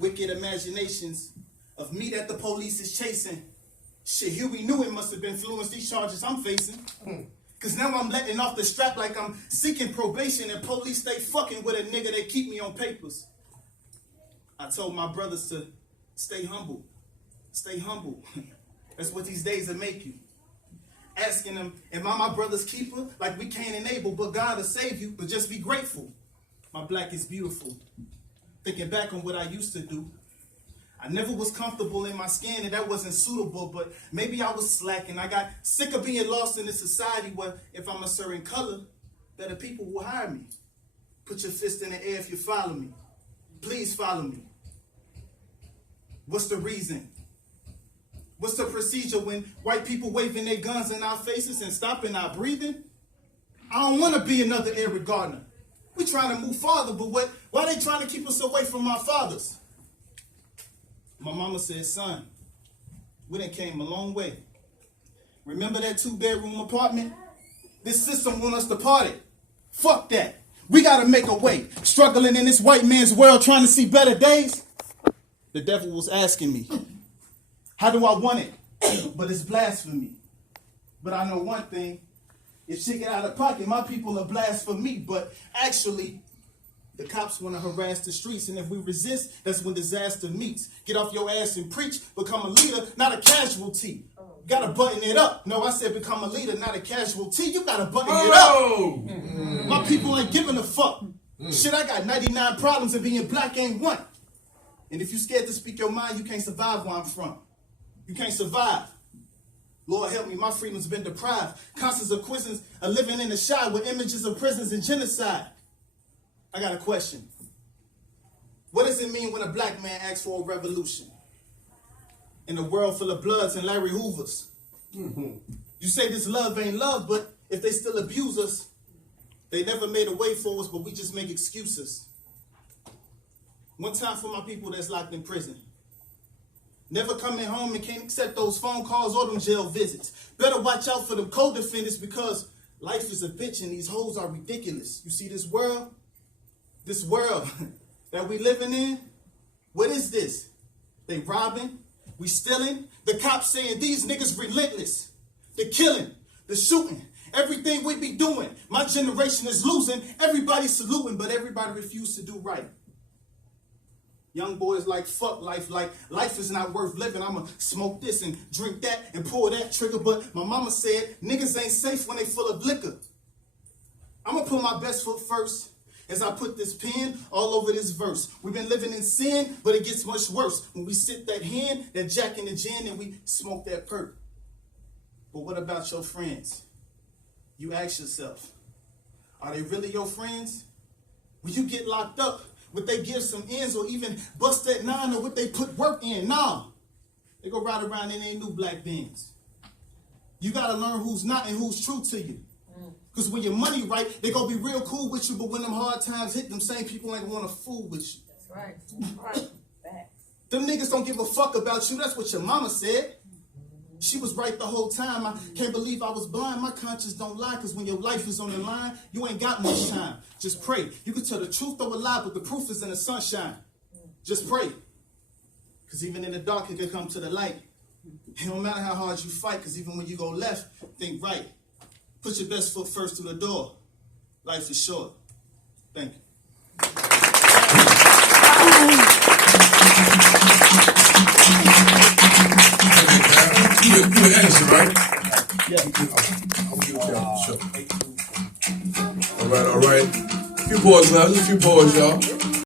Wicked imaginations of me that the police is chasing. Shit, Huey Newton must have influenced these charges I'm facing. Cause now I'm letting off the strap like I'm seeking probation and police stay fucking with a nigga that keep me on papers. I told my brothers to stay humble. Stay humble. That's what these days will make you. Asking them, am I my brother's keeper? Like we can't enable, but God will save you, but just be grateful. My black is beautiful. Thinking back on what I used to do. I never was comfortable in my skin and that wasn't suitable, but maybe I was slacking. I got sick of being lost in a society where if I'm a certain color, better people will hire me. Put your fist in the air if you follow me. Please follow me. What's the reason? What's the procedure when white people waving their guns in our faces and stopping our breathing? I don't want to be another Eric Gardner. We trying to move farther, but why they trying to keep us away from our fathers? My mama said, son, we done came a long way. Remember that 2-bedroom apartment? This system want us to party. Fuck that. We gotta make a way. Struggling in this white man's world trying to see better days. The devil was asking me, how do I want it? But it's blasphemy. But I know one thing. If shit get out of pocket, my people are blaspheme me. But actually, the cops want to harass the streets, and if we resist, that's when disaster meets. Get off your ass and preach, become a leader, not a casualty. Gotta button it up. No, I said become a leader, not a casualty. You gotta button it up. My people ain't giving a fuck. Shit, I got 99 problems and being black ain't one. And if you scared to speak your mind, you can't survive where I'm from. You can't survive. Lord help me, my freedom's been deprived. Consequences of living in the shy with images of prisons and genocide. I got a question. What does it mean when a black man asks for a revolution? In a world full of Bloods and Larry Hoovers. You say this love ain't love, but if they still abuse us, they never made a way for us, but we just make excuses. One time for my people that's locked in prison. Never coming home and can't accept those phone calls or them jail visits. Better watch out for them co-defendants because life is a bitch and these hoes are ridiculous. You see this world? This world that we living in? What is this? They robbing, we stealing. The cops saying these niggas relentless. The killing, the shooting, everything we be doing. My generation is losing. Everybody saluting, but everybody refuse to do right. Young boys like fuck life, like life is not worth living. I'ma smoke this and drink that and pull that trigger. But my mama said niggas ain't safe when they full of liquor. I'ma put my best foot first as I put this pen all over this verse. We've been living in sin, but it gets much worse. When we sip that hen, that jack in the gin, and we smoke that perk. But what about your friends? You ask yourself, are they really your friends? When you get locked up, would they give some ends or even bust that 9 or would they put work in? Nah. They go ride around in their new black Benz. You got to learn who's not and who's true to you. Because when your money right, they going to be real cool with you, but when them hard times hit, them same people ain't want to fool with you. That's right. Right. Them niggas don't give a fuck about you. That's what your mama said. She was right the whole time. I can't believe I was blind. My conscience don't lie, because when your life is on the line, you ain't got much time. Just pray. You can tell the truth or a lie, but the proof is in the sunshine. Just pray. Because even in the dark, it can come to the light. It don't matter how hard you fight, because even when you go left, think right. Put your best foot first through the door. Life is short. Thank you. You an answer, right? Yeah. I'll give you a show. All right. A few boys now. Just a few boys, y'all.